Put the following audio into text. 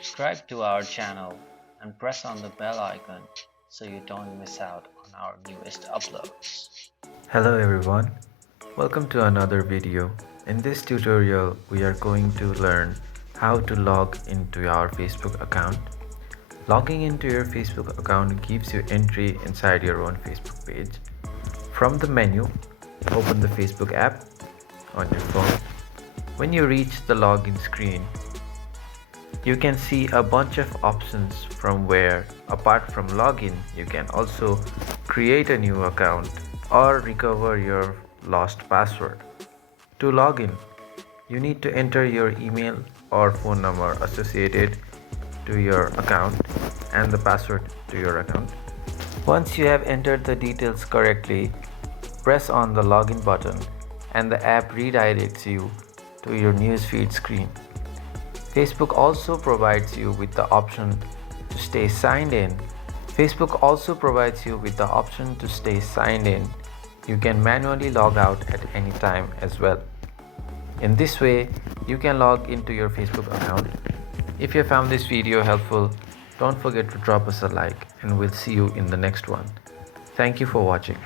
Subscribe to our channel and press on the bell icon so you don't miss out on our newest uploads. Hello everyone, welcome to another video. In this tutorial, we are going to learn how to log into our Facebook account. Logging into your Facebook account gives you entry inside your own Facebook page. From the menu, open the Facebook app on your phone. When you reach the login screen, you can see a bunch of options from where, apart from login, you can also create a new account or recover your lost password. To log in, you need to enter your email or phone number associated to your account and the password to your account. Once you have entered the details correctly, press on the login button and the app redirects you to your newsfeed screen. Facebook also provides you with the option to stay signed in. You can manually log out at any time as well. In this way, you can log into your Facebook account. If you found this video helpful, don't forget to drop us a like and we'll see you in the next one. Thank you for watching.